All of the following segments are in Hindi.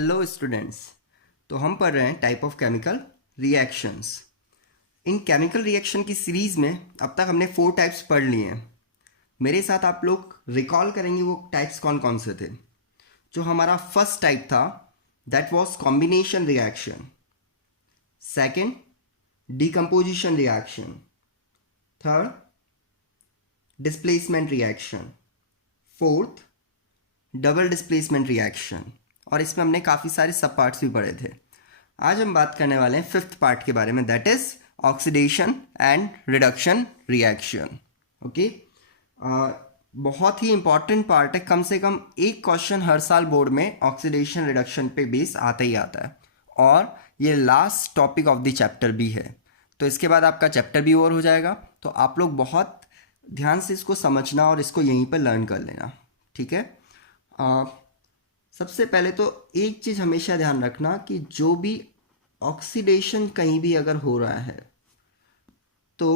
Hello students. तो हम पढ़ रहे हैं type of chemical reactions. In chemical reaction की सीरीज़ में अब तक हमने 4 टाइप्स पढ़ लिए हैं। मेरे साथ आप लोग रिकॉल करेंगे वो टाइप्स कौन कौन से थे। जो हमारा फर्स्ट टाइप था that was combination reaction, second decomposition reaction, third displacement reaction, fourth double displacement reaction, और इसमें हमने काफ़ी सारे सब पार्ट्स भी पढ़े थे। आज हम बात करने वाले हैं फिफ्थ पार्ट के बारे में, that is oxidation and reduction reaction. Okay, बहुत ही इंपॉर्टेंट पार्ट है। कम से कम एक क्वेश्चन हर साल बोर्ड में ऑक्सीडेशन रिडक्शन पे बेस आता ही आता है, और ये last topic of the chapter भी है। तो इसके बाद आपका चैप्टर भी ओवर हो जाएगा। तो आप लोग बहुत ध्यान से इसको समझना और इसको यहीं पर लर्न कर लेना, ठीक है। सबसे पहले तो एक चीज़ हमेशा ध्यान रखना कि जो भी ऑक्सीडेशन कहीं भी अगर हो रहा है तो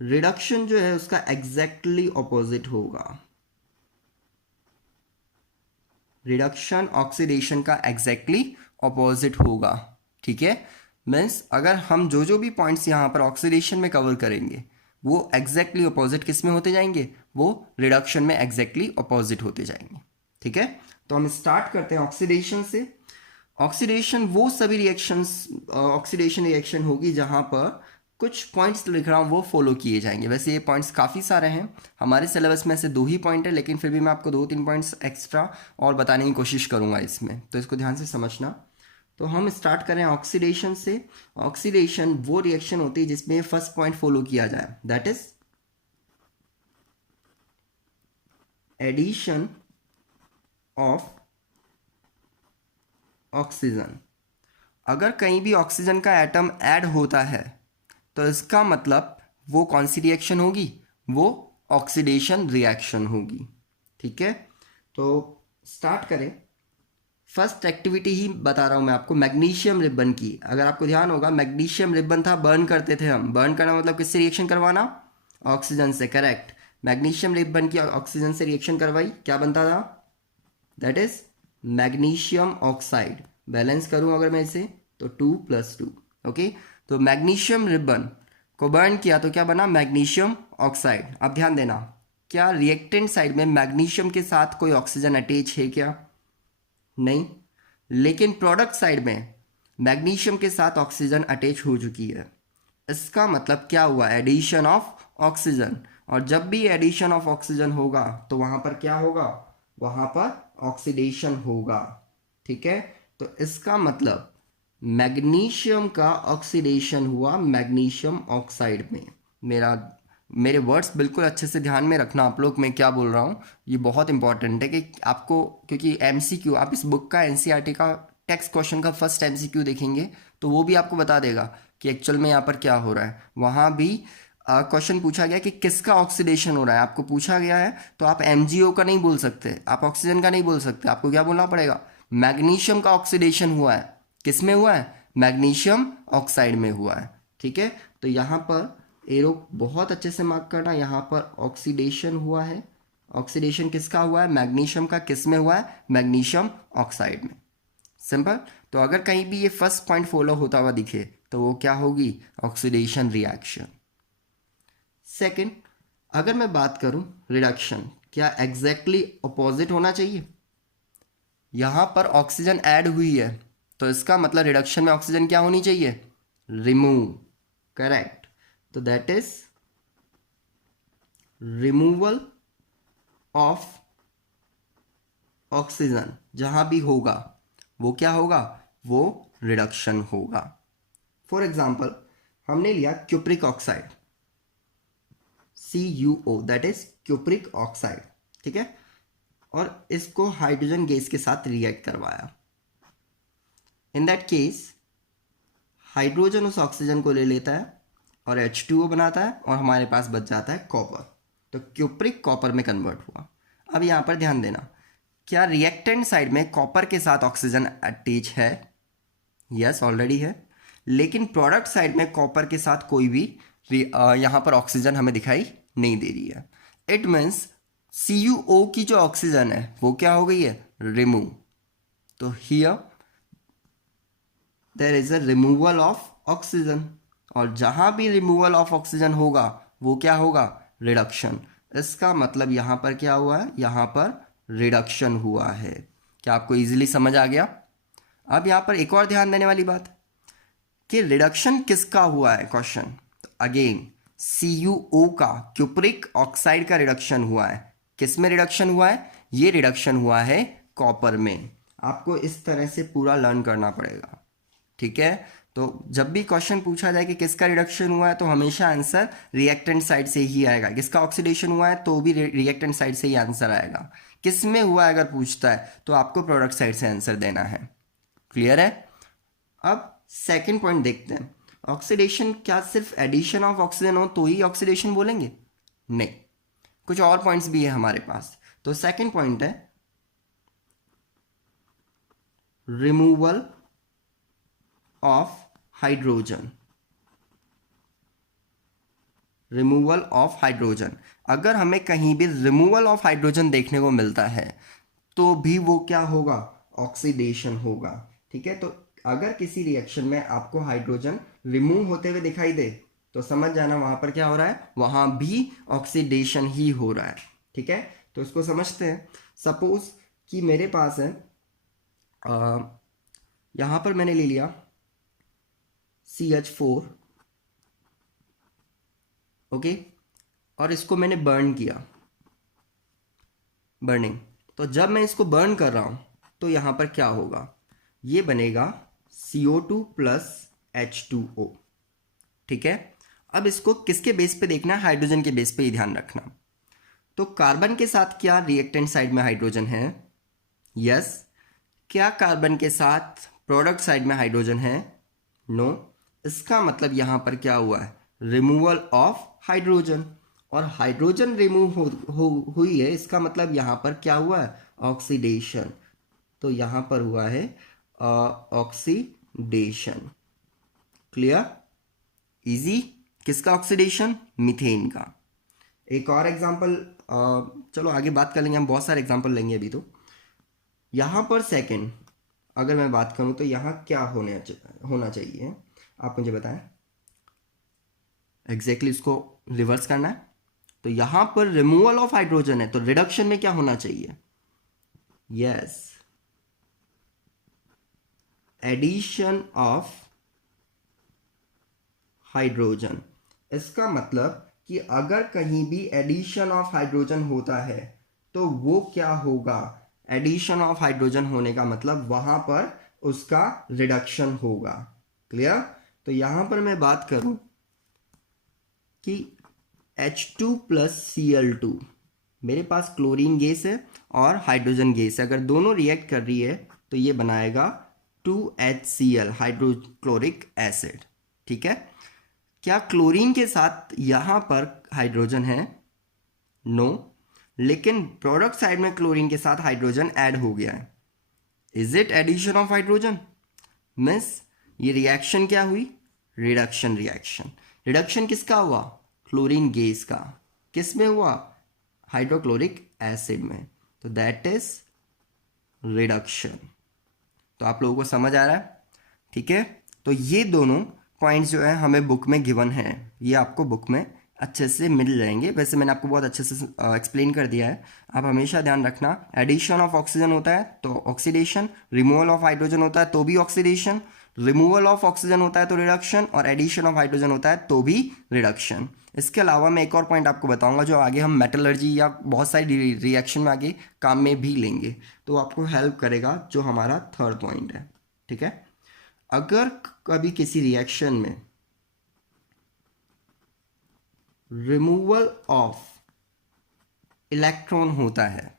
रिडक्शन जो है उसका एग्जैक्टली ऑपोजिट होगा। रिडक्शन ऑक्सीडेशन का एग्जैक्टली ऑपोजिट होगा, ठीक है। मीन्स अगर हम जो भी पॉइंट्स यहाँ पर ऑक्सीडेशन में कवर करेंगे वो एग्जैक्टली ऑपोजिट किस में होते जाएंगे, वो रिडक्शन में एग्जैक्टली ऑपोजिट होते जाएंगे, ठीक है। तो हम स्टार्ट करते हैं ऑक्सीडेशन से। ऑक्सीडेशन वो सभी रिएक्शंस ऑक्सीडेशन रिएक्शन होगी जहां पर कुछ पॉइंट्स लिख रहा हूँ वो फॉलो किए जाएंगे। वैसे ये पॉइंट्स काफ़ी सारे हैं, हमारे सिलेबस में से 2 ही पॉइंट है, लेकिन फिर भी मैं आपको 2-3 पॉइंट्स एक्स्ट्रा और बताने की कोशिश करूँगा इसमें, तो इसको ध्यान से समझना। तो हम स्टार्ट करें ऑक्सीडेशन से। ऑक्सीडेशन वो रिएक्शन होती है जिसमें फर्स्ट पॉइंट फॉलो किया जाए, that is addition of oxygen. अगर कहीं भी ऑक्सीजन का एटम ऐड होता है तो इसका मतलब वो कौन सी रिएक्शन होगी, वो ऑक्सीडेशन रिएक्शन होगी, ठीक है। तो स्टार्ट करें। फर्स्ट एक्टिविटी ही बता रहा हूँ मैं आपको मैग्नीशियम रिबन की। अगर आपको ध्यान होगा मैग्नीशियम रिबन था, बर्न करते थे हम। बर्न करना मतलब किससे रिएक्शन करवाना, ऑक्सीजन से, करेक्ट। मैग्नीशियम रिबन की ऑक्सीजन से रिएक्शन करवाई, क्या बनता था, that is magnesium oxide. Balance करूं अगर मैं इसे तो 2+2, ओके। तो मैग्नीशियम रिबन को बर्न किया तो क्या बना, मैग्नीशियम ऑक्साइड। अब ध्यान देना, क्या रिएक्टेंट साइड में मैग्नीशियम के साथ कोई ऑक्सीजन अटैच है क्या, नहीं। लेकिन प्रोडक्ट साइड में मैग्नीशियम के साथ ऑक्सीजन अटैच हो चुकी है। इसका मतलब क्या हुआ, एडिशन ऑफ ऑक्सीजन। और जब भी एडिशन ऑफ ऑक्सीजन होगा तो वहां पर क्या होगा, वहां पर ऑक्सीडेशन होगा, ठीक है। तो इसका मतलब मैग्नीशियम का ऑक्सीडेशन हुआ मैग्नीशियम ऑक्साइड में। मेरे वर्ड्स बिल्कुल अच्छे से ध्यान में रखना आप लोग, मैं क्या बोल रहा हूँ ये बहुत इंपॉर्टेंट है कि आपको, क्योंकि एमसीक्यू आप इस बुक का एनसीईआरटी का टेक्स्ट क्वेश्चन का फर्स्ट एमसीक्यू देखेंगे तो वो भी आपको बता देगा कि एक्चुअल में यहाँ पर क्या हो रहा है। वहाँ भी क्वेश्चन पूछा गया कि किसका ऑक्सीडेशन हो रहा है, आपको पूछा गया है तो आप एमजीओ का नहीं बोल सकते, आप ऑक्सीजन का नहीं बोल सकते, आपको क्या बोलना पड़ेगा, मैग्नीशियम का ऑक्सीडेशन हुआ है। किस में हुआ है, मैग्नीशियम ऑक्साइड में हुआ है, ठीक है। तो यहाँ पर एरो बहुत अच्छे से मार्क करना, यहाँ पर ऑक्सीडेशन हुआ है। ऑक्सीडेशन किसका हुआ है, मैग्नीशियम का। किस में हुआ है, मैग्नीशियम ऑक्साइड में, सिंपल। तो अगर कहीं भी ये फर्स्ट पॉइंट फॉलो होता हुआ दिखे तो वो क्या होगी, ऑक्सीडेशन रिएक्शन। सेकंड, अगर मैं बात करूं रिडक्शन, क्या एग्जैक्टली ऑपोजिट होना चाहिए। यहां पर ऑक्सीजन ऐड हुई है तो इसका मतलब रिडक्शन में ऑक्सीजन क्या होनी चाहिए, रिमूव, करेक्ट। तो that is removal of oxygen. जहां भी होगा वो क्या होगा, वो रिडक्शन होगा। फॉर एग्जाम्पल हमने लिया cupric oxide, CuO, that is cupric oxide, ठीक है। और इसको हाइड्रोजन गैस के साथ रिएक्ट करवाया। इन दैट केस हाइड्रोजन उस ऑक्सीजन को ले लेता है और H2O बनाता है और हमारे पास बच जाता है कॉपर। तो क्यूप्रिक कॉपर में कन्वर्ट हुआ। अब यहाँ पर ध्यान देना, क्या रिएक्टेंट साइड में कॉपर के साथ ऑक्सीजन अटैच है, यस ऑलरेडी है। लेकिन प्रोडक्ट साइड में कॉपर के साथ कोई भी यहाँ पर ऑक्सीजन हमें दिखाई नहीं दे रही है। इट मीन्स CuO की जो ऑक्सीजन है वो क्या हो गई है, रिमूव। तो here there is a removal of oxygen, और जहाँ भी रिमूवल ऑफ ऑक्सीजन होगा वो क्या होगा, रिडक्शन। इसका मतलब यहाँ पर क्या हुआ है, यहाँ पर रिडक्शन हुआ है। क्या आपको इजीली समझ आ गया? अब यहाँ पर एक और ध्यान देने वाली बात कि रिडक्शन किसका हुआ है, क्वेश्चन अगेन CuO का, क्यूप्रिक ऑक्साइड का रिडक्शन हुआ है। किस में रिडक्शन हुआ है, ये रिडक्शन हुआ है कॉपर में। आपको इस तरह से पूरा लर्न करना पड़ेगा, ठीक है। तो जब भी क्वेश्चन पूछा जाए कि किसका रिडक्शन हुआ है तो हमेशा आंसर रिएक्टेंट साइड से ही आएगा। किसका ऑक्सीडेशन हुआ है तो भी रिएक्टेंट साइड से ही आंसर आएगा। किस में हुआ है अगर पूछता है तो आपको प्रोडक्ट साइड से आंसर देना है। क्लियर है? अब सेकंड पॉइंट देखते हैं। ऑक्सीडेशन क्या सिर्फ एडिशन ऑफ ऑक्सीजन हो तो ही ऑक्सीडेशन बोलेंगे? नहीं, कुछ और पॉइंट्स भी है हमारे पास। तो सेकंड पॉइंट है removal of hydrogen. Removal of hydrogen, अगर हमें कहीं भी रिमूवल ऑफ हाइड्रोजन देखने को मिलता है तो भी वो क्या होगा, ऑक्सीडेशन होगा। ठीक है, तो अगर किसी रिएक्शन में आपको हाइड्रोजन रिमूव होते हुए दिखाई दे तो समझ जाना वहां पर क्या हो रहा है, वहां भी ऑक्सीडेशन ही हो रहा है। ठीक है, तो इसको समझते हैं। सपोज कि मेरे पास है यहां पर मैंने ले लिया CH4, ओके, और इसको मैंने बर्न किया, बर्निंग। तो जब मैं इसको बर्न कर रहा हूं तो यहां पर क्या होगा, ये बनेगा CO2 प्लस H2O। ठीक है, अब इसको किसके बेस पे देखना है, हाइड्रोजन के बेस पे ही ध्यान रखना। तो कार्बन के साथ क्या रिएक्टेंट साइड में हाइड्रोजन है, यस। क्या कार्बन के साथ प्रोडक्ट साइड में हाइड्रोजन है, नो। इसका मतलब यहां पर क्या हुआ है, रिमूवल ऑफ हाइड्रोजन, और हाइड्रोजन रिमूव हुई है, इसका मतलब यहां पर क्या हुआ है, ऑक्सीडेशन। तो यहां पर हुआ है ऑक्सीडेशन। Clear, easy. किसका ऑक्सीडेशन, मीथेन का। एक और एग्जांपल, चलो आगे बात कर लेंगे, हम बहुत सारे एग्जांपल लेंगे अभी। तो यहां पर सेकंड अगर मैं बात करूं तो यहां क्या होना चाहिए, आप मुझे बताएं। एग्जैक्टली इसको रिवर्स करना है। तो यहां पर रिमूवल ऑफ हाइड्रोजन है तो रिडक्शन में क्या होना चाहिए, यस, एडिशन ऑफ हाइड्रोजन। इसका मतलब कि अगर कहीं भी एडिशन ऑफ हाइड्रोजन होता है तो वो क्या होगा, एडिशन ऑफ हाइड्रोजन होने का मतलब वहां पर उसका रिडक्शन होगा। क्लियर? तो यहां पर मैं बात करूं कि H2 प्लस Cl2, मेरे पास क्लोरीन गैस है और हाइड्रोजन गैस है, अगर दोनों रिएक्ट कर रही है तो ये बनाएगा 2HCl, हाइड्रोक्लोरिक एसिड। ठीक है, क्या क्लोरीन के साथ यहां पर हाइड्रोजन है, नो, लेकिन प्रोडक्ट साइड में क्लोरीन के साथ हाइड्रोजन ऐड हो गया है। Is it addition of hydrogen, means ये रिएक्शन क्या हुई, रिडक्शन रिएक्शन। रिडक्शन किसका हुआ, क्लोरीन गैस का। किस में हुआ, हाइड्रोक्लोरिक एसिड में। तो दैट इज रिडक्शन। तो आप लोगों को समझ आ रहा है? ठीक है, तो ये दोनों पॉइंट्स जो है हमें बुक में गिवन है, ये आपको बुक में अच्छे से मिल जाएंगे। वैसे मैंने आपको बहुत अच्छे से एक्सप्लेन कर दिया है। आप हमेशा ध्यान रखना, एडिशन ऑफ ऑक्सीजन होता है तो ऑक्सीडेशन, रिमूवल ऑफ हाइड्रोजन होता है तो भी ऑक्सीडेशन, रिमूवल ऑफ ऑक्सीजन होता है तो रिडक्शन, और एडिशन ऑफ हाइड्रोजन होता है तो भी रिडक्शन। इसके अलावा मैं एक और पॉइंट आपको बताऊंगा जो आगे हम मेटलर्जी या बहुत सारी रिएक्शन में आगे काम में भी लेंगे, तो आपको हेल्प करेगा, जो हमारा थर्ड पॉइंट है। ठीक है, अगर कभी किसी रिएक्शन में रिमूवल ऑफ इलेक्ट्रॉन होता है,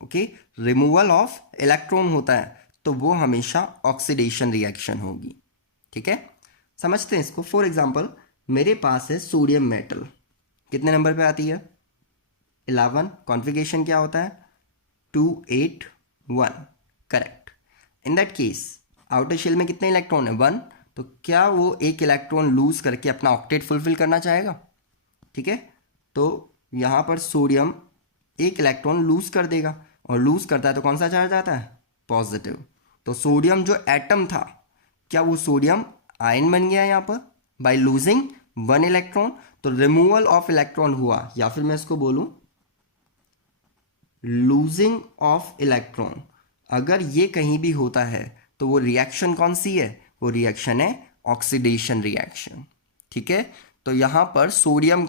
ओके, रिमूवल ऑफ इलेक्ट्रॉन होता है तो वो हमेशा ऑक्सीडेशन रिएक्शन होगी। ठीक है, समझते हैं इसको। फॉर एग्जांपल मेरे पास है सोडियम मेटल, कितने नंबर पे आती है, 11। कॉन्फ़िगरेशन क्या होता है, 281, correct. In that case outer shell में कितने इलेक्ट्रॉन है, 1। तो क्या वो एक इलेक्ट्रॉन लूज करके अपना ऑक्टेट फुलफिल करना चाहेगा? ठीक है, तो यहाँ पर सोडियम एक इलेक्ट्रॉन लूज कर देगा, और लूज करता है तो कौन सा चार्ज आता है, पॉजिटिव। तो सोडियम जो एटम था क्या वो सोडियम आयन बन गया यहाँ पर बाय लूजिंग 1 इलेक्ट्रॉन। तो रिमूवल ऑफ इलेक्ट्रॉन हुआ, या फिर मैं इसको बोलूं लूजिंग ऑफ इलेक्ट्रॉन। अगर ये कहीं भी होता है तो वो रिएक्शन कौन सी है, वो रिएक्शन है ऑक्सीडेशन रिएक्शन। ठीक है, तो यहाँ पर सोडियम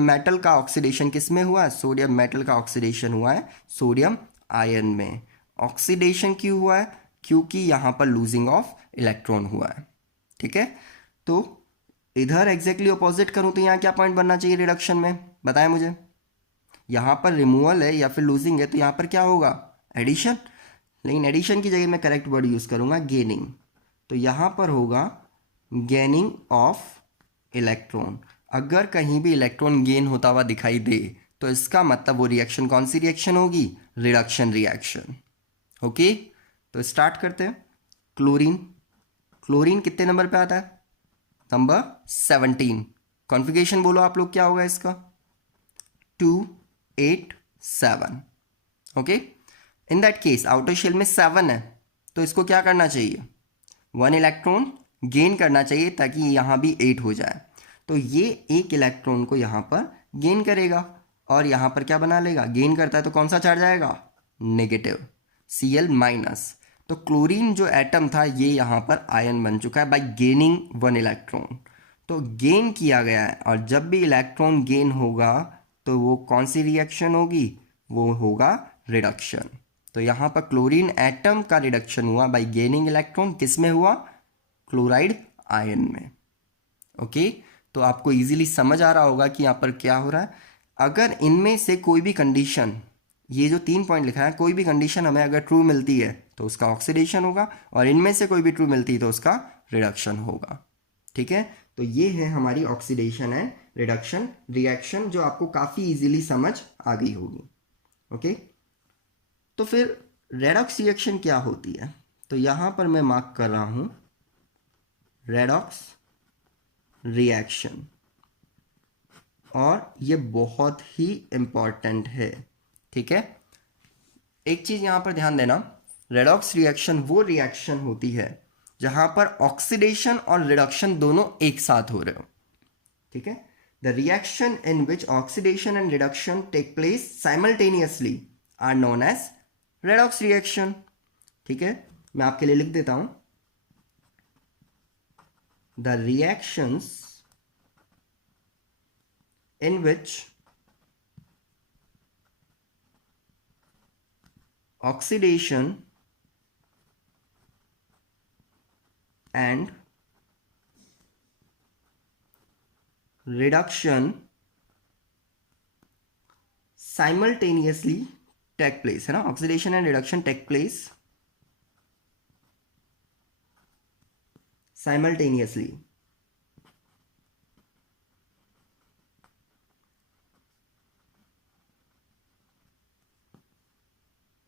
मेटल का ऑक्सीडेशन किस में हुआ है, सोडियम मेटल का ऑक्सीडेशन हुआ है सोडियम आयन में। ऑक्सीडेशन क्यों हुआ है, क्योंकि यहाँ पर लूजिंग ऑफ इलेक्ट्रॉन हुआ है। ठीक है, तो इधर एग्जैक्टली ऑपोजिट करूँ तो यहाँ क्या पॉइंट बनना चाहिए रिडक्शन में, बताएं मुझे। यहाँ पर रिमूवल है या फिर लूजिंग है, तो यहाँ पर क्या होगा, एडिशन। लेकिन एडिशन की जगह मैं करेक्ट वर्ड यूज़ करूँगा गेनिंग। तो यहाँ पर होगा गेनिंग ऑफ इलेक्ट्रॉन। अगर कहीं भी इलेक्ट्रॉन गेन होता हुआ दिखाई दे तो इसका मतलब वो रिएक्शन कौन सी रिएक्शन होगी, रिडक्शन रिएक्शन। ओके, तो स्टार्ट करते हैं। क्लोरीन, क्लोरीन कितने नंबर पे आता है, नंबर 17। कॉन्फ़िगरेशन बोलो आप लोग क्या होगा इसका, 287। Okay, in that case outer shell में 7 है, तो इसको क्या करना चाहिए, 1 इलेक्ट्रॉन गेन करना चाहिए ताकि यहाँ भी 8 हो जाए। तो ये एक इलेक्ट्रॉन को यहाँ पर गेन करेगा और यहाँ पर क्या बना लेगा, गेन करता है तो कौन सा चार्ज आएगा, नेगेटिव Cl माइनस। तो क्लोरीन जो एटम था ये यहाँ पर आयन बन चुका है बाय गेनिंग 1 इलेक्ट्रॉन। तो गेन किया गया है, और जब भी इलेक्ट्रॉन गेन होगा तो वो कौन सी रिएक्शन होगी, वो होगा रिडक्शन। तो यहाँ पर क्लोरीन एटम का रिडक्शन हुआ बाय गेनिंग इलेक्ट्रॉन, किस में हुआ, क्लोराइड आयन में। ओके, तो आपको इजीली समझ आ रहा होगा कि यहाँ पर क्या हो रहा है। अगर इनमें से कोई भी कंडीशन, ये जो 3 पॉइंट लिखा है, कोई भी कंडीशन हमें अगर ट्रू मिलती है तो उसका ऑक्सीडेशन होगा, और इनमें से कोई भी ट्रू मिलती है तो उसका रिडक्शन होगा। ठीक है, तो ये है हमारी ऑक्सीडेशन एंड रिडक्शन रिएक्शन, जो आपको काफ़ी इजीली समझ आ गई होगी। ओके, तो फिर रेडॉक्स रिएक्शन क्या होती है, तो यहाँ पर मैं मार्क कर रहा हूँ रेडॉक्स रिएक्शन, और ये बहुत ही इंपॉर्टेंट है। ठीक है, एक चीज़ यहाँ पर ध्यान देना, रेडॉक्स रिएक्शन वो रिएक्शन होती है जहाँ पर ऑक्सीडेशन और रिडक्शन दोनों एक साथ हो रहे हो। ठीक है, the reaction in which oxidation and reduction take place simultaneously are known as redox reaction. ठीक है, मैं आपके लिए लिख देता हूं, the reactions in which oxidation and reduction simultaneously take place, है ना, oxidation and reduction take place simultaneously,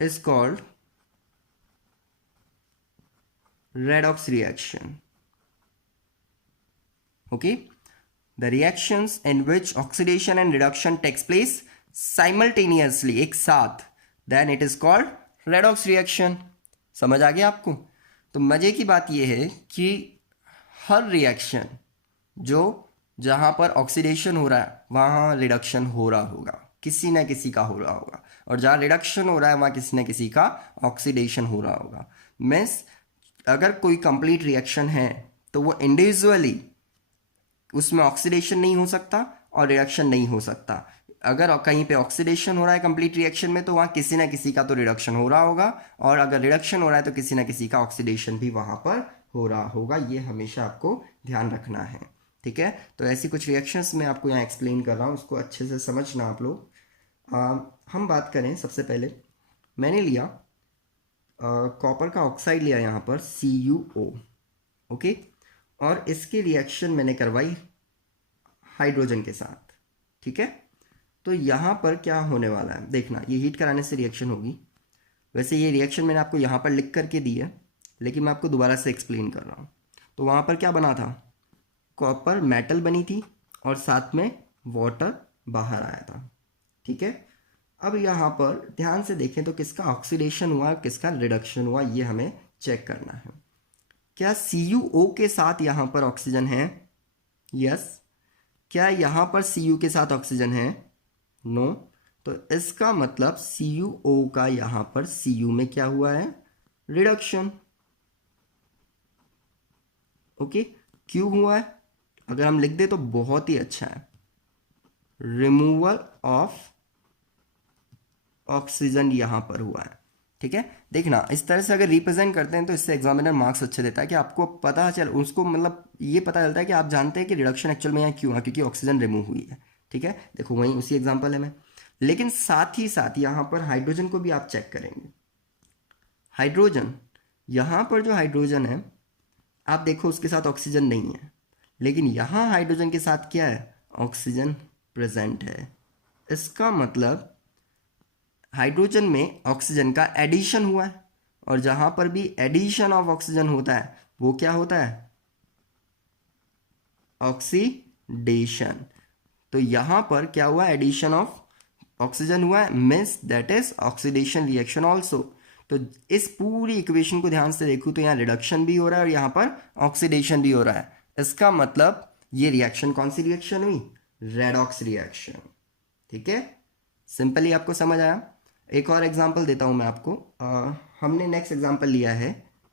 is called redox reaction. Okay, the reactions in which oxidation and reduction takes place simultaneously, एक साथ, then it is called redox reaction। समझ आ गया आपको। तो मजे की बात यह है कि हर रिएक्शन जो जहाँ पर ऑक्सीडेशन हो रहा है वहाँ रिडक्शन हो रहा होगा, किसी न किसी का हो रहा होगा, और जहाँ रिडक्शन हो रहा है वहाँ किसी न किसी का ऑक्सीडेशन हो रहा होगा। मीन्स अगर कोई कंप्लीट रिएक्शन है तो वो इंडिविजुअली उसमें ऑक्सीडेशन नहीं हो सकता और रिडक्शन नहीं हो सकता। अगर कहीं पे ऑक्सीडेशन हो रहा है कंप्लीट रिएक्शन में तो वहाँ किसी ना किसी का तो रिडक्शन हो रहा होगा, और अगर रिडक्शन हो रहा है तो किसी ना किसी का ऑक्सीडेशन भी वहाँ पर हो रहा होगा। ये हमेशा आपको ध्यान रखना है। ठीक है, तो ऐसी कुछ रिएक्शंस मैं आपको यहाँ एक्सप्लेन कर रहा हूँ, उसको अच्छे से समझना आप लोग। हम बात करें, सबसे पहले मैंने लिया कॉपर का ऑक्साइड लिया यहाँ पर CuO। ओके, और इसकी रिएक्शन मैंने करवाई हाइड्रोजन के साथ। ठीक है, तो यहाँ पर क्या होने वाला है देखना, ये हीट कराने से रिएक्शन होगी। वैसे ये रिएक्शन मैंने आपको यहाँ पर लिख करके दी है, लेकिन मैं आपको दोबारा से एक्सप्लेन कर रहा हूँ। तो वहाँ पर क्या बना था, कॉपर मेटल बनी थी और साथ में वाटर बाहर आया था। ठीक है, अब यहाँ पर ध्यान से देखें तो किसका ऑक्सीडेशन हुआ किसका रिडक्शन हुआ ये हमें चेक करना है। क्या CuO के साथ यहाँ पर ऑक्सीजन है? यस। क्या यहाँ पर Cu के साथ ऑक्सीजन है? नो। तो इसका मतलब CuO का यहाँ पर Cu में क्या हुआ है? रिडक्शन। ओके, क्यों हुआ है? अगर हम लिख दे तो बहुत ही अच्छा है, रिमूवल ऑफ ऑक्सीजन यहाँ पर हुआ है। ठीक है, देखना इस तरह से अगर रिप्रेजेंट करते हैं तो इससे एग्जामिनर मार्क्स अच्छे देता है कि आपको पता चल, उसको मतलब ये पता चलता है कि आप जानते हैं कि रिडक्शन एक्चुअल में यहाँ क्यों है, क्योंकि ऑक्सीजन रिमूव हुई है। ठीक है, देखो वहीं उसी एग्जाम्पल है में, लेकिन साथ ही साथ यहाँ पर हाइड्रोजन को भी आप चेक करेंगे। हाइड्रोजन, यहाँ पर जो हाइड्रोजन है आप देखो उसके साथ ऑक्सीजन नहीं है, लेकिन यहाँ हाइड्रोजन के साथ क्या है? ऑक्सीजन प्रेजेंट है। इसका मतलब हाइड्रोजन में ऑक्सीजन का एडिशन हुआ है, और जहां पर भी एडिशन ऑफ ऑक्सीजन होता है वो क्या होता है? ऑक्सीडेशन। तो यहां पर क्या हुआ? एडिशन ऑफ ऑक्सीजन हुआ है, means that is oxidation reaction also. तो इस पूरी इक्वेशन को ध्यान से देखूं तो यहाँ रिडक्शन भी हो रहा है और यहाँ पर ऑक्सीडेशन भी हो रहा है। इसका मतलब ये रिएक्शन कौन सी रिएक्शन हुई? Redox reaction. ठीक है, सिंपली आपको समझ आया? एक और एग्जांपल देता हूं मैं आपको। हमने नेक्स्ट एग्जांपल लिया है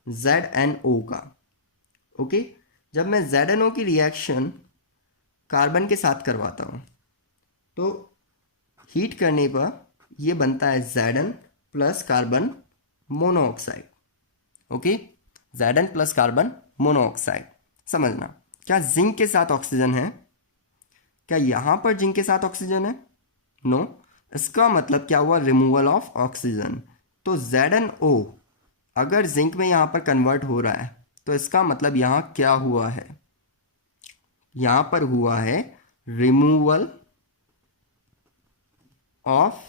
ZnO का। ओके, जब मैं ZnO की रिएक्शन कार्बन के साथ करवाता हूं तो हीट करने पर ये बनता है Zn plus carbon monoxide. Okay, Zn plus carbon monoxide. समझना, क्या जिंक के साथ ऑक्सीजन है? क्या यहां पर जिंक के साथ ऑक्सीजन है? नो। इसका मतलब क्या हुआ? Removal of oxygen. तो ZnO अगर जिंक में यहां पर कन्वर्ट हो रहा है तो इसका मतलब यहां क्या हुआ है? यहां पर हुआ है रिमूवल ऑफ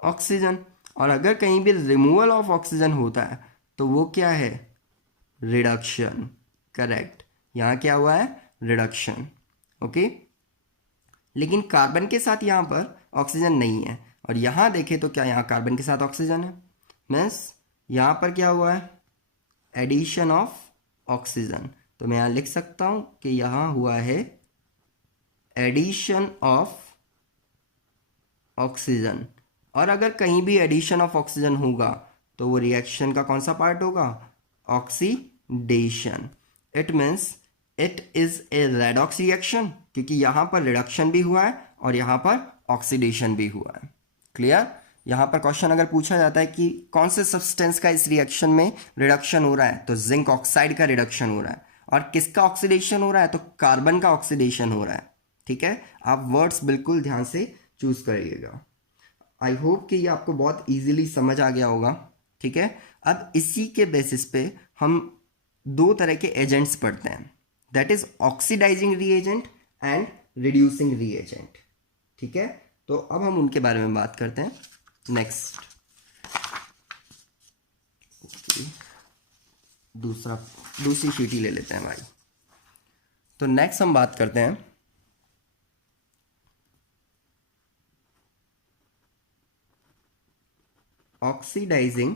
ऑक्सीजन। और अगर कहीं भी रिमूवल ऑफ ऑक्सीजन होता है तो वो क्या है? रिडक्शन। करेक्ट, यहां क्या हुआ है? रिडक्शन। ओके, लेकिन कार्बन के साथ यहाँ पर ऑक्सीजन नहीं है, और यहाँ देखें तो क्या यहाँ कार्बन के साथ ऑक्सीजन है? मीन्स यहाँ पर क्या हुआ है? Addition of oxygen. तो मैं यहाँ लिख सकता हूँ कि यहाँ हुआ है एडिशन ऑफ ऑक्सीजन। और अगर कहीं भी एडिशन ऑफ ऑक्सीजन होगा तो वो रिएक्शन का कौन सा पार्ट होगा? Oxidation. It means it is a redox reaction, क्योंकि यहां पर रिडक्शन भी हुआ है और यहां पर ऑक्सीडेशन भी हुआ है। क्लियर? यहां पर क्वेश्चन अगर पूछा जाता है कि कौन से सब्सटेंस का इस रिएक्शन में रिडक्शन हो रहा है, तो जिंक ऑक्साइड का रिडक्शन हो रहा है। और किसका ऑक्सीडेशन हो रहा है? तो कार्बन का ऑक्सीडेशन हो रहा है। ठीक है, आप वर्ड्स बिल्कुल ध्यान से चूज करिएगा। आई होप कि ये आपको बहुत इजीली समझ आ गया होगा। ठीक है, अब इसी के बेसिस पे हम दो तरह के एजेंट्स पढ़ते हैं, that is oxidising reagent and reducing reagent. ठीक है, तो अब हम उनके बारे में बात करते हैं। नेक्स्ट, दूसरी शीट ही ले लेते हैं भाई। तो नेक्स्ट हम बात करते हैं ऑक्सीडाइजिंग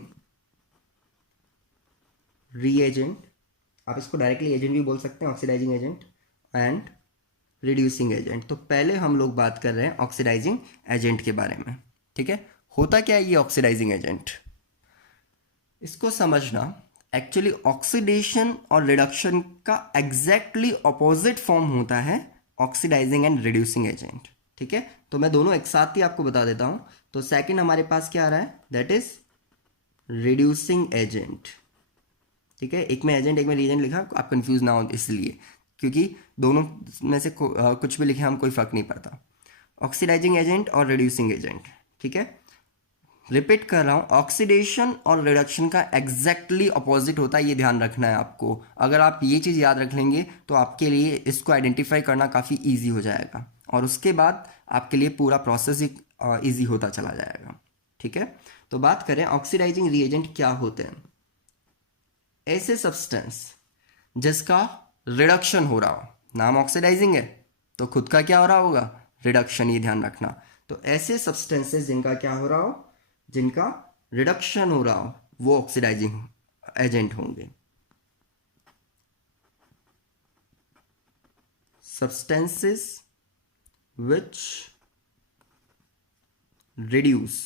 रीएजेंट। आप इसको डायरेक्टली एजेंट भी बोल सकते हैं, oxidising agent and reducing agent. तो पहले हम लोग बात कर रहे हैं ऑक्सीडाइजिंग एजेंट के बारे में। ठीक है, होता क्या है ये ऑक्सीडाइजिंग एजेंट? इसको समझना, एक्चुअली ऑक्सीडेशन और रिडक्शन का एग्जैक्टली ऑपोजिट फॉर्म होता है ऑक्सीडाइजिंग एंड रिड्यूसिंग एजेंट। ठीक है, तो मैं दोनों एक साथ ही आपको बता देता हूं। तो सेकंड हमारे पास क्या आ रहा है? That is reducing agent. ठीक है, एक में एजेंट एक में रीजेंट लिखा, आप कंफ्यूज ना हो इसलिए, क्योंकि दोनों में से कुछ भी लिखे हम कोई फर्क नहीं पड़ता। ऑक्सीडाइजिंग एजेंट और रिड्यूसिंग एजेंट। ठीक है, रिपीट कर रहा हूं, ऑक्सीडेशन और रिडक्शन का एग्जैक्टली अपोजिट होता है, ये ध्यान रखना है आपको। अगर आप ये चीज़ याद रख लेंगे तो आपके लिए इसको आइडेंटिफाई करना काफ़ी ईजी हो जाएगा, और उसके बाद आपके लिए पूरा प्रोसेस ईजी होता चला जाएगा। ठीक है, तो बात करें ऑक्सीडाइजिंग रीएजेंट क्या होते हैं। ऐसे सब्सटेंस जिसका रिडक्शन हो रहा हो, नाम ऑक्सीडाइजिंग है तो खुद का क्या हो रहा होगा? रिडक्शन, ये ध्यान रखना। तो ऐसे सब्सटेंसेस जिनका क्या हो रहा हो, जिनका रिडक्शन हो रहा हो, वो ऑक्सीडाइजिंग एजेंट होंगे। substances which reduce,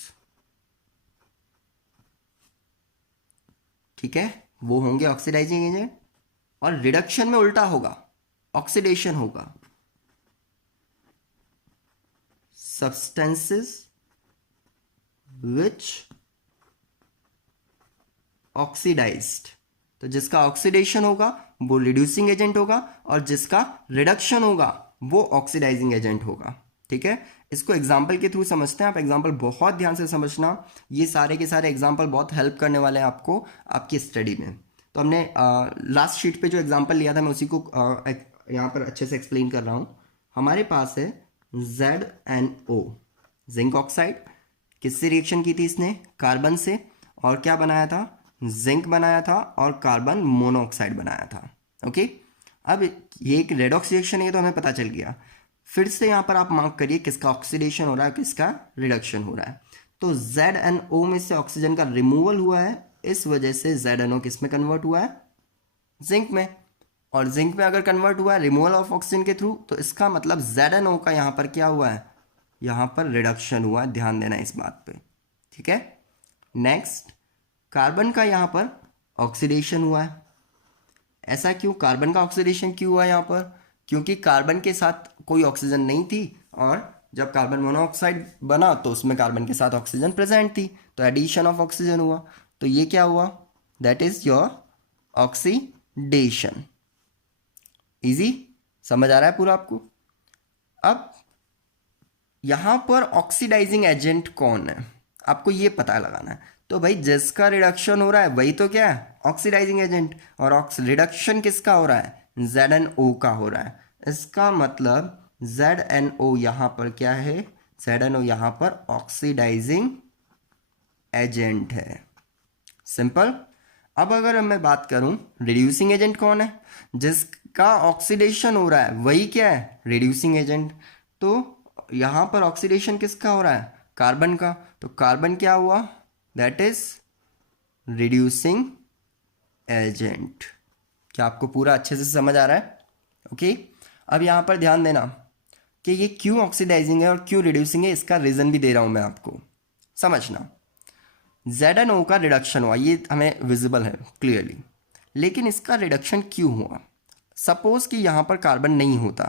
ठीक है, वो होंगे ऑक्सीडाइजिंग एजेंट। और रिडक्शन में उल्टा होगा, ऑक्सीडेशन होगा। substances which ऑक्सीडाइज्ड, तो जिसका ऑक्सीडेशन होगा वो रिड्यूसिंग एजेंट होगा, और जिसका रिडक्शन होगा वो ऑक्सीडाइजिंग एजेंट होगा। ठीक है, इसको एग्जाम्पल के थ्रू समझते हैं। आप एग्जाम्पल बहुत ध्यान से समझना, ये सारे के सारे एग्जाम्पल बहुत हेल्प करने वाले हैं आपको आपकी स्टडी में। तो हमने लास्ट शीट पे जो एग्जाम्पल लिया था मैं उसी को यहाँ पर अच्छे से एक्सप्लेन कर रहा हूँ। हमारे पास है ZnO, जिंक ऑक्साइड। किससे रिएक्शन की थी इसने? कार्बन से। और क्या बनाया था? जिंक बनाया था और कार्बन मोनोऑक्साइड बनाया था। ओके, अब ये एक रेडॉक्स रिएक्शन है तो हमें पता चल गया। फिर से यहाँ पर आप मार्क करिए किसका ऑक्सीडेशन हो रहा है, किसका रिडक्शन हो रहा है। तो ZnO में से ऑक्सीजन का रिमूवल हुआ है, इस वजह से ZnO किस में कन्वर्ट हुआ है? जिंक में। और जिंक में अगर कन्वर्ट हुआ है रिमूवल ऑफ ऑक्सीजन के थ्रू, तो इसका मतलब ZnO का यहाँ पर क्या हुआ है? यहाँ पर रिडक्शन हुआ है। ध्यान देना इस बात पे। ठीक है, नेक्स्ट, कार्बन का यहाँ पर ऑक्सीडेशन हुआ है। ऐसा क्यों? कार्बन का ऑक्सीडेशन क्यों हुआ यहाँ पर? क्योंकि कार्बन के साथ कोई ऑक्सीजन नहीं थी, और जब कार्बन मोनोऑक्साइड बना तो उसमें कार्बन के साथ ऑक्सीजन प्रेजेंट थी, तो एडिशन ऑफ ऑक्सीजन हुआ। तो ये क्या हुआ? That is your oxidation. Easy, समझ आ रहा है पूरा आपको? अब यहां पर ऑक्सीडाइजिंग एजेंट कौन है आपको ये पता लगाना है। तो भाई जिसका रिडक्शन हो रहा है वही तो क्या है? Oxidising agent. और रिडक्शन किसका हो रहा है? ZnO का हो रहा है। इसका मतलब ZnO यहां पर क्या है? ZnO यहां पर ऑक्सीडाइजिंग एजेंट है। सिंपल। अब अगर मैं बात करूं रिड्यूसिंग एजेंट कौन है? जिसका ऑक्सीडेशन हो रहा है वही क्या है? Reducing agent. तो यहां पर ऑक्सीडेशन किसका हो रहा है? कार्बन का। तो कार्बन क्या हुआ? That is reducing agent. क्या आपको पूरा अच्छे से समझ आ रहा है? ओके, अब यहां पर ध्यान देना कि ये क्यों ऑक्सीडाइजिंग है और क्यों रिड्यूसिंग है, इसका रीजन भी दे रहा हूं मैं आपको, समझना। ZnO का रिडक्शन हुआ, ये हमें विजिबल है क्लियरली, लेकिन इसका रिडक्शन क्यों हुआ? सपोज कि यहां पर कार्बन नहीं होता,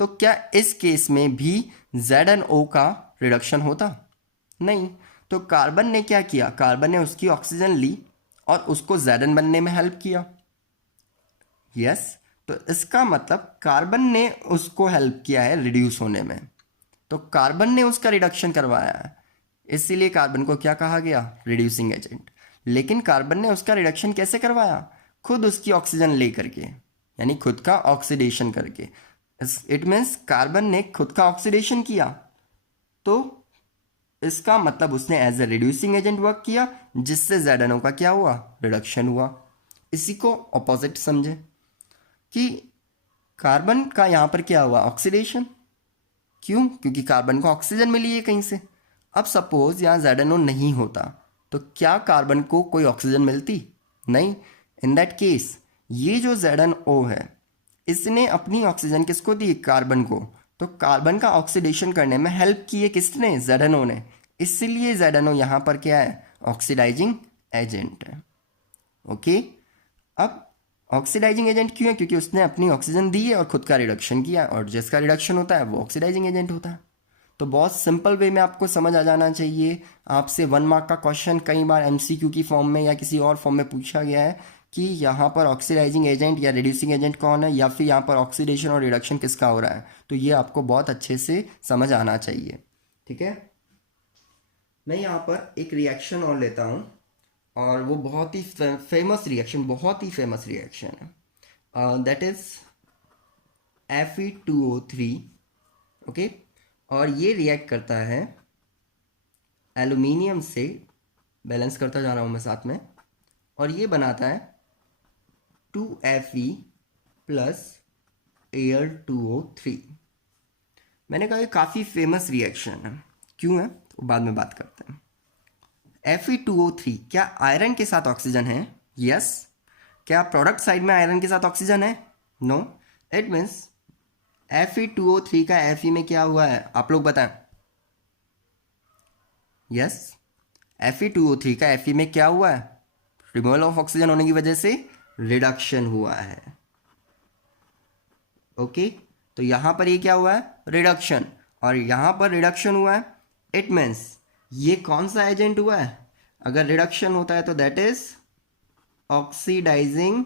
तो क्या इस केस में भी ZnO का रिडक्शन होता? नहीं। तो कार्बन ने क्या किया? कार्बन ने उसकी ऑक्सीजन ली और उसको Zn बनने में हेल्प किया। यस, तो इसका मतलब कार्बन ने उसको हेल्प किया है रिड्यूस होने में, तो कार्बन ने उसका रिडक्शन करवाया है, इसीलिए कार्बन को क्या कहा गया? Reducing agent. लेकिन कार्बन ने उसका रिडक्शन कैसे करवाया? खुद उसकी ऑक्सीजन ले करके, यानी खुद का ऑक्सीडेशन करके। इट मीन्स कार्बन ने खुद का ऑक्सीडेशन किया, तो इसका मतलब उसने as a reducing agent work किया, जिससे ZnO का क्या हुआ? रिडक्शन हुआ। इसी को ऑपोजिट समझे कि कार्बन का यहां पर क्या हुआ? ऑक्सीडेशन। क्यों? क्योंकि कार्बन को ऑक्सीजन मिली है कहीं से। अब सपोज यहां ZnO नहीं होता, तो क्या कार्बन को कोई ऑक्सीजन मिलती? नहीं। इन दैट केस ये जो ZnO है, इसने अपनी ऑक्सीजन किसको दी? कार्बन को। तो कार्बन का ऑक्सीडेशन करने में हेल्प की है किसने? ZnO ने। इसलिए ZnO यहां पर क्या है? ऑक्सीडाइजिंग एजेंट है। ओके, अब ऑक्सीडाइजिंग एजेंट क्यों है? क्योंकि उसने अपनी ऑक्सीजन दी है और खुद का रिडक्शन किया, और जिसका रिडक्शन होता है वो ऑक्सीडाइजिंग एजेंट होता है। तो बहुत सिंपल वे में आपको समझ आ जाना चाहिए। आपसे 1 मार्क का क्वेश्चन कई बार MCQ की फॉर्म में या किसी और फॉर्म में पूछा गया है कि यहाँ पर ऑक्सीडाइजिंग एजेंट या रिड्यूसिंग एजेंट कौन है, या फिर यहाँ पर ऑक्सीडेशन और रिडक्शन किसका हो रहा है। तो ये आपको बहुत अच्छे से समझ आना चाहिए। ठीक है, मैं यहाँ पर एक रिएक्शन और लेता हूँ, और वो बहुत ही फेमस रिएक्शन, बहुत ही फेमस रिएक्शन है। That is Fe2O3। ओके, और ये रिएक्ट करता है एल्यूमिनियम से, बैलेंस करता जा रहा हूँ मैं साथ में, और ये बनाता है 2Fe प्लस Al2O3। मैंने कहा ये काफ़ी फेमस रिएक्शन है, क्यों है तो बाद में बात करते हैं। Fe2O3 क्या आयरन के साथ ऑक्सीजन है? यस। क्या प्रोडक्ट साइड में आयरन के साथ ऑक्सीजन है? नो। इट मीन्स Fe2O3 का Fe में क्या हुआ है आप लोग बताएं। यस, Fe2O3 का Fe में क्या हुआ है? रिमूवल ऑफ ऑक्सीजन होने की वजह से रिडक्शन हुआ है। ओके, तो यहां पर ये क्या हुआ है? रिडक्शन। और यहां पर रिडक्शन हुआ है, इट मीन्स ये कौन सा एजेंट हुआ है? अगर रिडक्शन होता है तो that is oxidising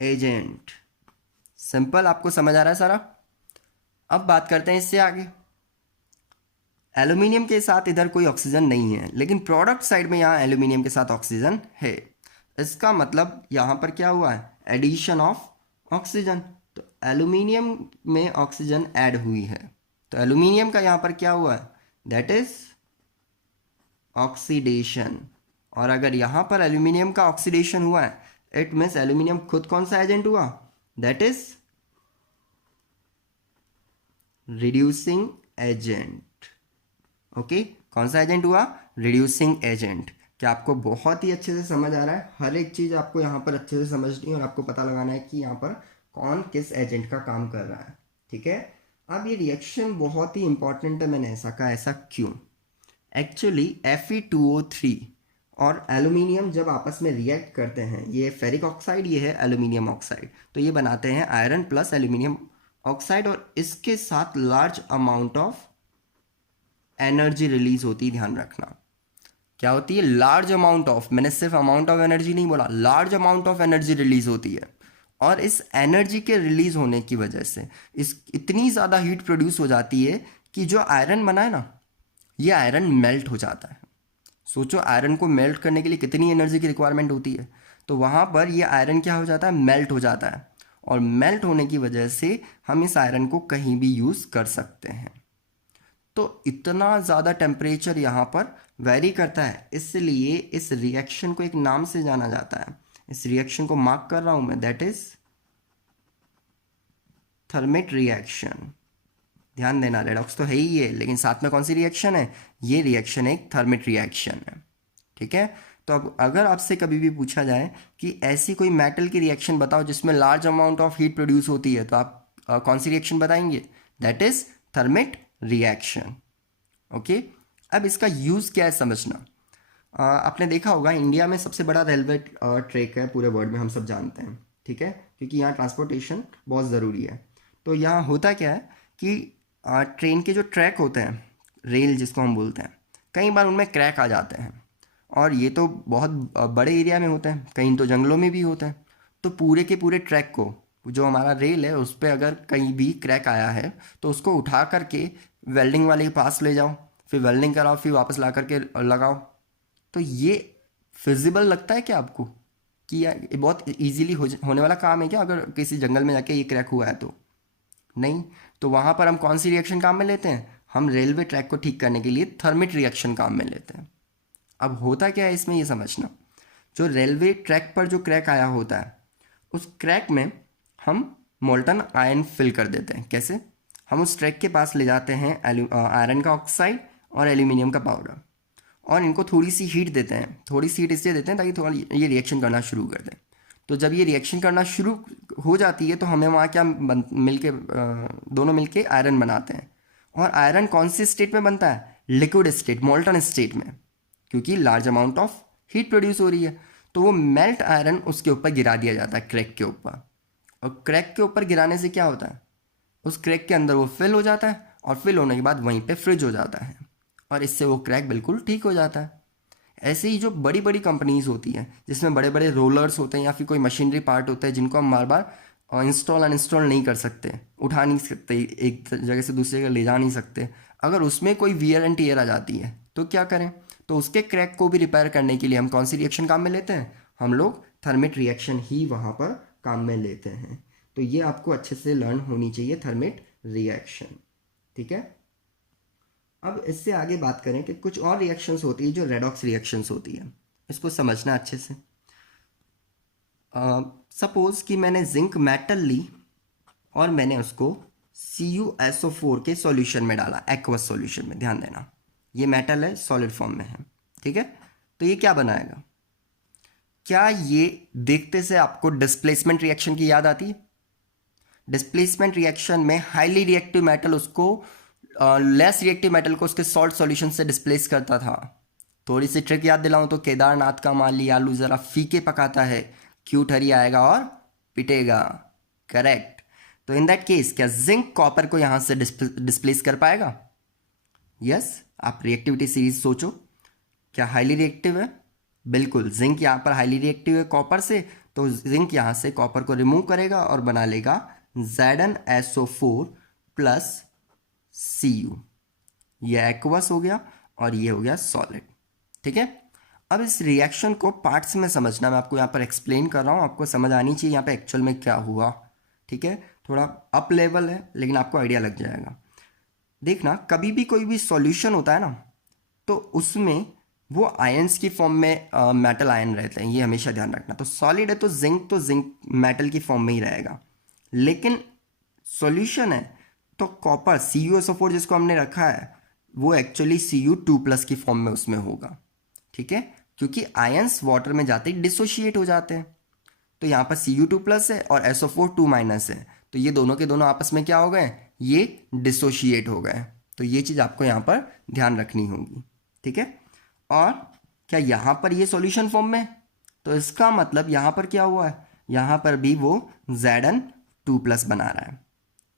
agent. Simple, आपको समझ आ रहा है सारा? अब बात करते हैं इससे आगे। एल्यूमिनियम के साथ इधर कोई ऑक्सीजन नहीं है, लेकिन प्रोडक्ट साइड में यहाँ एल्यूमिनियम के साथ ऑक्सीजन है। इसका मतलब यहाँ पर क्या हुआ है? Addition of oxygen. तो एल्यूमिनियम में ऑक्सीजन ऐड हुई है, तो एल्यूमिनियम का यहाँ पर क्या हुआ है? That is oxidation. और अगर यहाँ पर एल्यूमिनियम का ऑक्सीडेशन हुआ है, इट मीन्स एल्यूमिनियम खुद कौन सा एजेंट हुआ? That is reducing agent. Okay, कौन सा एजेंट हुआ? Reducing agent. क्या आपको बहुत ही अच्छे से समझ आ रहा है? हर एक चीज़ आपको यहाँ पर अच्छे से समझनी है और आपको पता लगाना है कि यहाँ पर कौन किस एजेंट का काम कर रहा है। ठीक है, अब ये रिएक्शन बहुत ही इंपॉर्टेंट है। मैंने ऐसा कहा, ऐसा क्यों? एक्चुअली Fe2O3 और एल्यूमिनियम जब आपस में रिएक्ट करते हैं, ये फेरिक ऑक्साइड, ये है एल्यूमिनियम ऑक्साइड, तो ये बनाते हैं आयरन प्लस एल्यूमिनियम ऑक्साइड, और इसके साथ large amount of energy release होती है। ध्यान रखना, क्या होती है? लार्ज अमाउंट ऑफ, मैंने सिर्फ अमाउंट ऑफ एनर्जी नहीं बोला, large amount of energy release होती है। और इस एनर्जी के रिलीज होने की वजह से इस इतनी ज़्यादा हीट प्रोड्यूस हो जाती है कि जो आयरन बना है ना, ये आयरन मेल्ट हो जाता है। सोचो, आयरन को मेल्ट करने के लिए कितनी एनर्जी की रिक्वायरमेंट होती है, तो वहाँ पर ये आयरन क्या हो जाता है? मेल्ट हो जाता है। और मेल्ट होने की वजह से हम इस आयरन को कहीं भी यूज़ कर सकते हैं। तो इतना ज़्यादा टेम्परेचर यहाँ पर वेरी करता है, इसलिए इस रिएक्शन को एक नाम से जाना जाता है। इस रिएक्शन को मार्क कर रहा हूँ मैं, दैट इज थर्मिट रिएक्शन। ध्यान देना, रेडॉक्स तो है ही है, लेकिन साथ में कौन सी रिएक्शन है? ये रिएक्शन एक थर्मिट रिएक्शन है। ठीक है, तो अब अगर आपसे कभी भी पूछा जाए कि ऐसी कोई मेटल की रिएक्शन बताओ जिसमें large amount of heat produce होती है, तो आप कौन सी रिएक्शन बताएंगे? That is thermite reaction. Okay, अब इसका यूज़ क्या है समझना। आपने देखा होगा इंडिया में सबसे बड़ा रेलवे ट्रैक है पूरे वर्ल्ड में, हम सब जानते हैं। ठीक है, क्योंकि यहाँ ट्रांसपोर्टेशन बहुत ज़रूरी है। तो यहाँ होता क्या है कि ट्रेन के जो ट्रैक होते हैं, रेल जिसको हम बोलते हैं, कई बार उनमें क्रैक आ जाते हैं। और ये तो बहुत बड़े एरिया में होते हैं, कहीं तो जंगलों में भी होते हैं। तो पूरे के पूरे ट्रैक को, जो हमारा रेल है उस पर अगर कहीं भी क्रैक आया है, तो उसको उठा करके वेल्डिंग वाले के पास ले जाओ, फिर वेल्डिंग कराओ, फिर वापस ला करके लगाओ। तो ये फिजिबल लगता है क्या आपको कि ये बहुत इजीली होने वाला काम है क्या? अगर किसी जंगल में जाके ये क्रैक हुआ है तो नहीं। तो वहाँ पर हम कौन सी रिएक्शन काम में लेते हैं? हम रेलवे ट्रैक को ठीक करने के लिए थर्मिट रिएक्शन काम में लेते हैं। अब होता क्या है इसमें, ये समझना। जो रेलवे ट्रैक पर जो क्रैक आया होता है, उस क्रैक में हम मोल्टन आयन फिल कर देते हैं। कैसे? हम उस ट्रैक के पास ले जाते हैं आयरन का ऑक्साइड और एल्यूमिनियम का पाउडर, और इनको थोड़ी सी हीट देते हैं। थोड़ी सी हीट इसलिए देते हैं ताकि थोड़ा ये रिएक्शन करना शुरू कर दें। तो जब ये रिएक्शन करना शुरू हो जाती है, तो हमें वहाँ क्या मिलके दोनों मिलके आयरन बनाते हैं। और आयरन कौन सी स्टेट में बनता है? लिक्विड स्टेट, मोल्टन स्टेट में, क्योंकि large amount of heat produce हो रही है। तो वो मेल्ट आयरन उसके ऊपर गिरा दिया जाता है, क्रैक के ऊपर। और क्रैक के ऊपर गिराने से क्या होता है? उस क्रैक के अंदर वो फिल हो जाता है, और फिल होने के बाद वहीं पे फ्रिज हो जाता है, और इससे वो क्रैक बिल्कुल ठीक हो जाता है। ऐसे ही जो बड़ी बड़ी कंपनीज होती हैं, जिसमें बड़े बड़े रोलर्स होते हैं या फिर कोई मशीनरी पार्ट होता है, जिनको हम बार बार इंस्टॉल अनइंस्टॉल नहीं कर सकते, उठा नहीं सकते, एक जगह से दूसरी जगह ले जा नहीं सकते, अगर उसमें कोई वियर एंड टीयर आ जाती है तो क्या करें? तो उसके क्रैक को भी रिपेयर करने के लिए हम कौन सी रिएक्शन काम में लेते हैं? हम लोग थर्मिट रिएक्शन ही वहाँ पर काम में लेते हैं। तो ये आपको अच्छे से लर्न होनी चाहिए, थर्मिट रिएक्शन। ठीक है, अब इससे आगे बात करें कि कुछ और रिएक्शंस होती है जो रेडॉक्स रिएक्शंस होती है। इसको समझना अच्छे से। सपोज कि मैंने जिंक मेटल ली और मैंने उसको CuSO4 के सॉल्यूशन में डाला, एक्वस सॉल्यूशन में। ध्यान देना, ये मेटल है, सॉलिड फॉर्म में है। ठीक है, तो ये क्या बनाएगा? क्या ये देखते से आपको डिस्प्लेसमेंट रिएक्शन की याद आती है? डिस्प्लेसमेंट रिएक्शन में हाईली रिएक्टिव मेटल उसको लेस रिएक्टिव मेटल को उसके सॉल्ट सॉल्यूशन से डिस्प्लेस करता था। थोड़ी सी ट्रिक याद दिलाऊं तो केदारनाथ का माली आलू ज़रा फीके पकाता है, क्यूट हरी आएगा और पिटेगा। करेक्ट। तो इन दैट केस क्या जिंक कॉपर को यहाँ से डिस्प्लेस कर पाएगा? यस। आप रिएक्टिविटी सीरीज सोचो, क्या हाईली रिएक्टिव है? बिल्कुल, जिंक यहाँ पर हाईली रिएक्टिव है कॉपर से, तो जिंक यहाँ से कॉपर को रिमूव करेगा और बना लेगा ZnSO4 प्लस Cu। ये एक्वस हो गया और ये हो गया सॉलिड। ठीक है। अब इस रिएक्शन को पार्ट्स में समझना, मैं आपको यहाँ पर एक्सप्लेन कर रहा हूँ, आपको समझ आनी चाहिए यहाँ पे एक्चुअल में क्या हुआ। ठीक है, थोड़ा अप लेवल है लेकिन आपको आइडिया लग जाएगा। देखना, कभी भी कोई भी सॉल्यूशन होता है ना, तो उसमें वो आयंस की फॉर्म में मेटल आयन रहते हैं, ये हमेशा ध्यान रखना। तो सॉलिड है तो जिंक मेटल की फॉर्म में ही रहेगा, लेकिन सॉल्यूशन है तो कॉपर CuSO4 जिसको हमने रखा है वो एक्चुअली Cu2+ की फॉर्म में उसमें होगा। ठीक है, क्योंकि आयंस वाटर में जाते ही डिसोशिएट हो जाते हैं। तो यहाँ पर Cu2+ है और SO4 2- है, तो ये दोनों के दोनों आपस में क्या हो गए? ये डिसोशिएट हो गए। तो ये चीज़ आपको यहाँ पर ध्यान रखनी होगी। ठीक है। और क्या यहाँ पर ये सॉल्यूशन फॉर्म में, तो इसका मतलब यहाँ पर क्या हुआ है? यहाँ पर भी वो Zn2+ बना रहा है।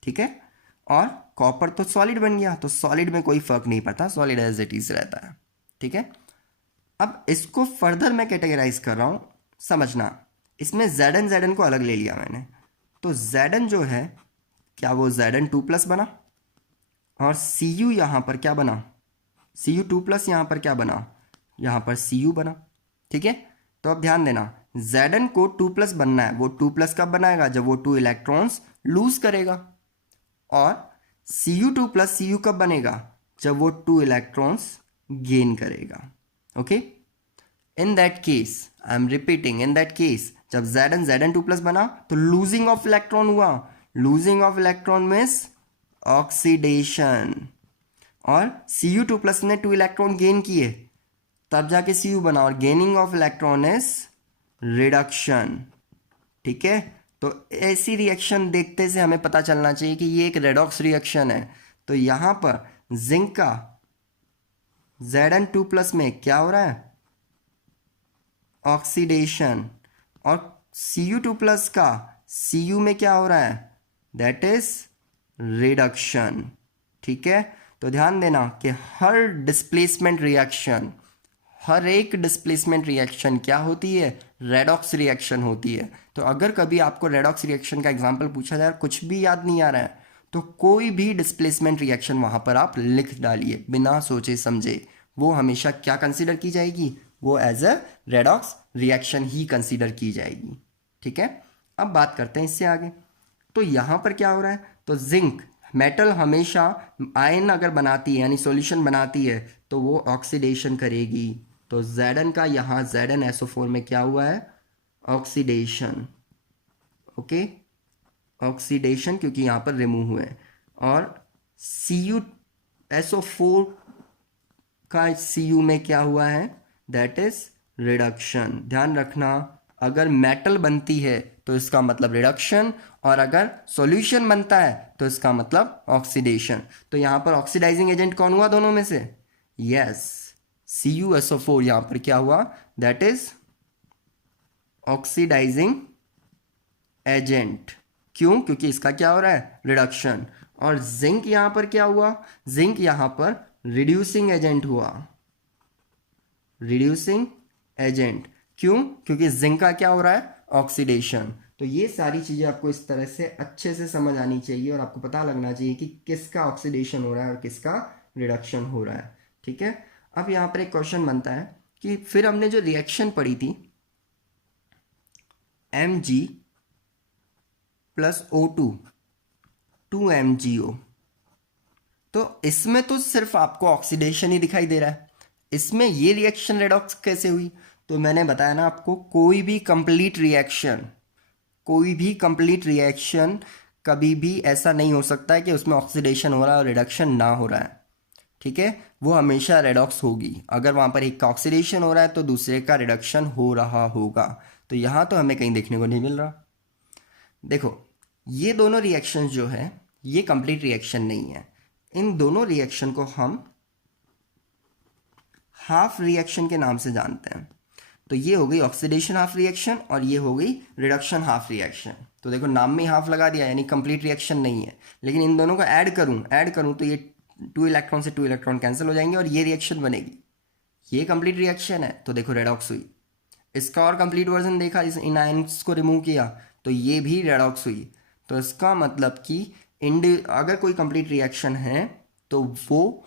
ठीक है। और कॉपर तो सॉलिड बन गया, तो सॉलिड में कोई फर्क नहीं पड़ता, सॉलिड एज इट इज रहता है। ठीक है। अब इसको फर्दर मैं कैटेगराइज कर रहा हूँ, समझना। इसमें Zn को अलग ले लिया मैंने, तो Zn जो है क्या वो Zn2+ बना, और Cu यहाँ पर क्या बना? Cu2+ यहाँ पर क्या बना? यहाँ पर Cu बना। ठीक है। तो अब ध्यान देना, Zn को 2+ बनना है, वो 2+ कब बनाएगा? जब वो 2 इलेक्ट्रॉन्स लूज करेगा। और Cu2+ Cu कब बनेगा? जब वो 2 इलेक्ट्रॉन्स गेन करेगा। Okay. In that case, I am repeating, in that case जब Zn2+ बना तो लूजिंग ऑफ इलेक्ट्रॉन हुआ। Losing of electron means oxidation, और Cu2+ ने 2 इलेक्ट्रॉन गेन किए, तब जाके Cu बना, और gaining of electron is reduction. ठीक है। तो ऐसी रिएक्शन देखते से हमें पता चलना चाहिए कि ये एक रेडॉक्स रिएक्शन है। तो यहां पर जिंक का Zn2+ में क्या हो रहा है? ऑक्सीडेशन। और Cu2+ का Cu में क्या हो रहा है? That is reduction. ठीक है। तो ध्यान देना कि हर डिस्प्लेसमेंट रिएक्शन, हर एक डिस्प्लेसमेंट रिएक्शन क्या होती है? रेडॉक्स रिएक्शन होती है। तो अगर कभी आपको रेडॉक्स रिएक्शन का एग्जांपल पूछा जाए, कुछ भी याद नहीं आ रहा है, तो कोई भी डिस्प्लेसमेंट रिएक्शन वहां पर आप लिख डालिए बिना सोचे समझे। वो हमेशा क्या कंसीडर की जाएगी? वो एज अ रेडॉक्स रिएक्शन ही कंसीडर की जाएगी। ठीक है। अब बात करते हैं इससे आगे। तो यहां पर क्या हो रहा है? तो जिंक मेटल हमेशा आयन अगर बनाती है, यानी सॉल्यूशन बनाती है, तो वो ऑक्सीडेशन करेगी। तो Zn का यहाँ ZnSO4 में क्या हुआ है? ऑक्सीडेशन। ओके, ऑक्सीडेशन, क्योंकि यहाँ पर रिमूव हुए हैं। और CuSO4 का Cu में क्या हुआ है? That is reduction. ध्यान रखना, अगर मेटल बनती है तो इसका मतलब रिडक्शन, और अगर सॉल्यूशन बनता है तो इसका मतलब ऑक्सीडेशन। तो यहाँ पर ऑक्सीडाइजिंग एजेंट कौन हुआ दोनों में से? यस, CuSO4 यहाँ पर क्या हुआ? That is oxidising agent. क्यों? क्योंकि इसका क्या हो रहा है? रिडक्शन। और जिंक यहाँ पर क्या हुआ? जिंक यहाँ पर रिड्यूसिंग एजेंट हुआ। Reducing agent. क्यों? क्योंकि जिंक का क्या हो रहा है? ऑक्सीडेशन। तो ये सारी चीजें आपको इस तरह से अच्छे से समझ आनी चाहिए, और आपको पता लगना चाहिए कि किसका ऑक्सीडेशन हो रहा है और किसका रिडक्शन हो रहा है। ठीक है। अब यहाँ पर एक क्वेश्चन बनता है कि फिर हमने जो रिएक्शन पढ़ी थी Mg + O2 2MgO, तो इसमें तो सिर्फ आपको ऑक्सीडेशन ही दिखाई दे रहा है। इसमें ये रिएक्शन रेडॉक्स कैसे हुई? तो मैंने बताया ना आपको, कोई भी कंप्लीट रिएक्शन कभी भी ऐसा नहीं हो सकता है कि उसमें ऑक्सीडेशन हो रहा है और रिडक्शन ना हो रहा है। ठीक है, वो हमेशा रेडॉक्स होगी। अगर वहां पर एक का ऑक्सीडेशन हो रहा है तो दूसरे का रिडक्शन हो रहा होगा। तो यहां तो हमें कहीं देखने को नहीं मिल रहा। देखो, ये दोनों रिएक्शन जो है ये कंप्लीट रिएक्शन नहीं है। इन दोनों रिएक्शन को हम हाफ रिएक्शन के नाम से जानते हैं। तो ये हो गई ऑक्सीडेशन हाफ रिएक्शन और ये हो गई रिडक्शन हाफ रिएक्शन। तो देखो नाम में ही हाफ लगा दिया, यानी कंप्लीट रिएक्शन नहीं है। लेकिन इन दोनों को ऐड करूं तो ये 2 इलेक्ट्रॉन से 2 इलेक्ट्रॉन कैंसिल हो जाएंगे और ये रिएक्शन बनेगी। ये कंप्लीट रिएक्शन है तो देखो रेडॉक्स हुई। इसका और कंप्लीट वर्जन देखा, इन आयंस को रिमूव किया तो ये भी रेडॉक्स हुई। तो इसका मतलब कि अगर कोई कंप्लीट रिएक्शन है तो वो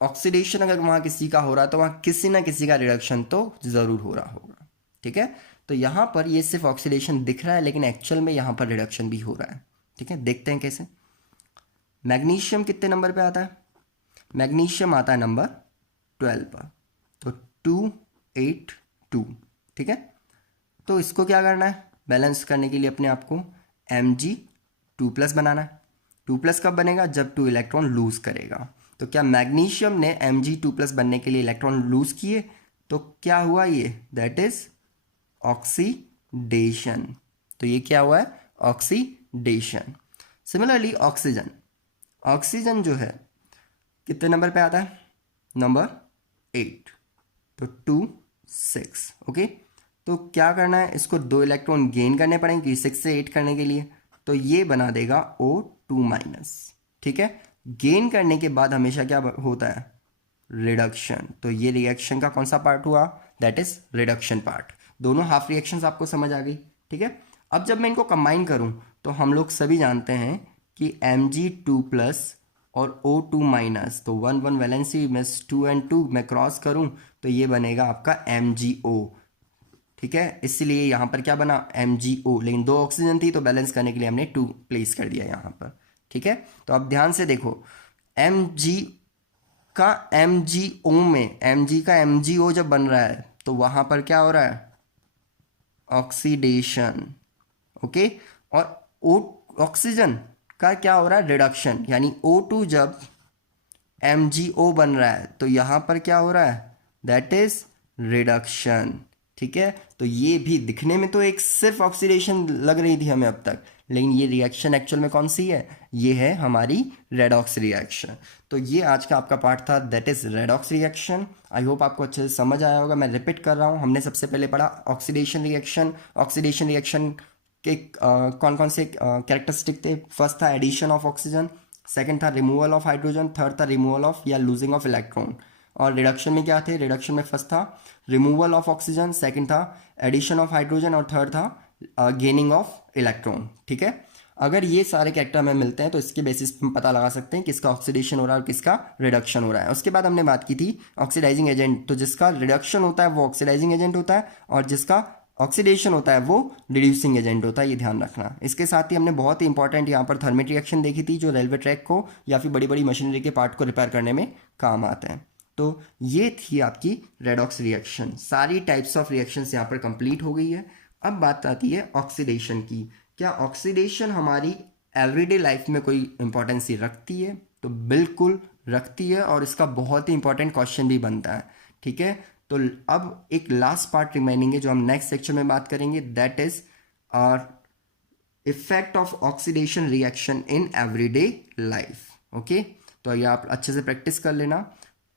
ऑक्सीडेशन अगर वहाँ किसी का हो रहा है तो वहाँ किसी ना किसी का रिडक्शन तो ज़रूर हो रहा होगा। ठीक है, तो यहाँ पर ये सिर्फ ऑक्सीडेशन दिख रहा है लेकिन एक्चुअल में यहाँ पर रिडक्शन भी हो रहा है। ठीक है, देखते हैं कैसे। मैग्नीशियम कितने नंबर पे आता है? मैग्नीशियम आता है नंबर 12 पर, तो 282। ठीक है, तो इसको क्या करना है? बैलेंस करने के लिए अपने आप को Mg2+ बनाना है। 2+ कब बनेगा? जब 2 इलेक्ट्रॉन लूज करेगा। तो क्या मैग्नीशियम ने Mg2+ बनने के लिए इलेक्ट्रॉन लूज किए? तो क्या हुआ ये? That is oxidation. तो ये क्या हुआ है? ऑक्सीडेशन। सिमिलरली ऑक्सीजन जो है कितने नंबर पे आता है? नंबर 8, तो 2 6। ओके, तो क्या करना है? इसको 2 इलेक्ट्रॉन गेन करने पड़ेंगे 6 से 8 करने के लिए, तो ये बना देगा O2-। ठीक है, गेन करने के बाद हमेशा क्या होता है? रिडक्शन। तो ये रिएक्शन का कौन सा पार्ट हुआ? That is reduction part. दोनों हाफ रिएक्शंस आपको समझ आ गई। ठीक है, अब जब मैं इनको कंबाइन करूं तो हम लोग सभी जानते हैं कि Mg2+ और O2-, तो 1 1 वैलेंसी में 2 and 2 मैं क्रॉस करूं तो ये बनेगा आपका MgO। ठीक है, इसलिए यहाँ पर क्या बना? MgO। लेकिन 2 ऑक्सीजन थी तो बैलेंस करने के लिए हमने 2 प्लेस कर दिया यहाँ पर। ठीक है, तो अब ध्यान से देखो, Mg का MgO में Mg का MgO जब बन रहा है तो वहाँ पर क्या हो रहा है? ऑक्सीडेशन। ओके, और ऑक्सीजन का क्या हो रहा है? रिडक्शन। यानी O2 जब MgO बन रहा है तो यहाँ पर क्या हो रहा है? That is reduction. ठीक है, तो ये भी दिखने में तो एक सिर्फ ऑक्सीडेशन लग रही थी हमें अब तक, लेकिन ये रिएक्शन एक्चुअल में कौन सी है? ये है हमारी रेडॉक्स रिएक्शन। तो ये आज का आपका पार्ट था, that is redox reaction. I hope आपको अच्छे से समझ आया होगा। मैं रिपीट कर रहा हूँ, हमने सबसे पहले पढ़ा ऑक्सीडेशन रिएक्शन। ऑक्सीडेशन रिएक्शन के कौन कौन से कैरेक्टरिस्टिक थे? फर्स्ट था एडिशन ऑफ ऑक्सीजन, सेकंड था रिमूवल ऑफ हाइड्रोजन, थर्ड था रिमूवल ऑफ या लूजिंग ऑफ इलेक्ट्रॉन। और रिडक्शन में क्या थे? रिडक्शन में फर्स्ट था रिमूवल ऑफ ऑक्सीजन, सेकंड था एडिशन ऑफ हाइड्रोजन और थर्ड था गेनिंग ऑफ इलेक्ट्रॉन। ठीक है, अगर ये सारे कैरेक्टर हमें मिलते हैं तो इसके बेसिस पे हम पता लगा सकते हैं किसका ऑक्सीडेशन हो रहा है और किसका रिडक्शन हो रहा है। उसके बाद हमने बात की थी ऑक्सीडाइजिंग एजेंट। तो जिसका रिडक्शन होता है वो ऑक्सीडाइजिंग एजेंट होता है और जिसका ऑक्सीडेशन होता है वो रिड्यूसिंग एजेंट होता है, ये ध्यान रखना। इसके साथ ही हमने बहुत ही इंपॉर्टेंट यहाँ पर थर्मिट रिएक्शन देखी थी, जो रेलवे ट्रैक को या फिर बड़ी बड़ी मशीनरी के पार्ट को रिपेयर करने में काम आते हैं। तो ये थी आपकी रेडॉक्स रिएक्शन। सारी टाइप्स ऑफ रिएक्शंस यहाँ पर कंप्लीट हो गई है। अब बात आती है ऑक्सीडेशन की। क्या ऑक्सीडेशन हमारी एवरीडे लाइफ में कोई इंपॉर्टेंस रखती है? तो बिल्कुल रखती है और इसका बहुत ही इंपॉर्टेंट क्वेश्चन भी बनता है। ठीक है, तो अब एक लास्ट पार्ट रिमेनिंग है जो हम नेक्स्ट सेक्शन में बात करेंगे, that is are effect of oxidation reaction in everyday life. Okay, तो ये आप अच्छे से प्रैक्टिस कर लेना।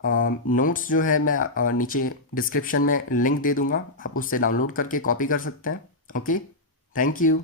नोट्स जो है मैं नीचे डिस्क्रिप्शन में लिंक दे दूंगा, आप उससे डाउनलोड करके कॉपी कर सकते हैं। Okay, thank you.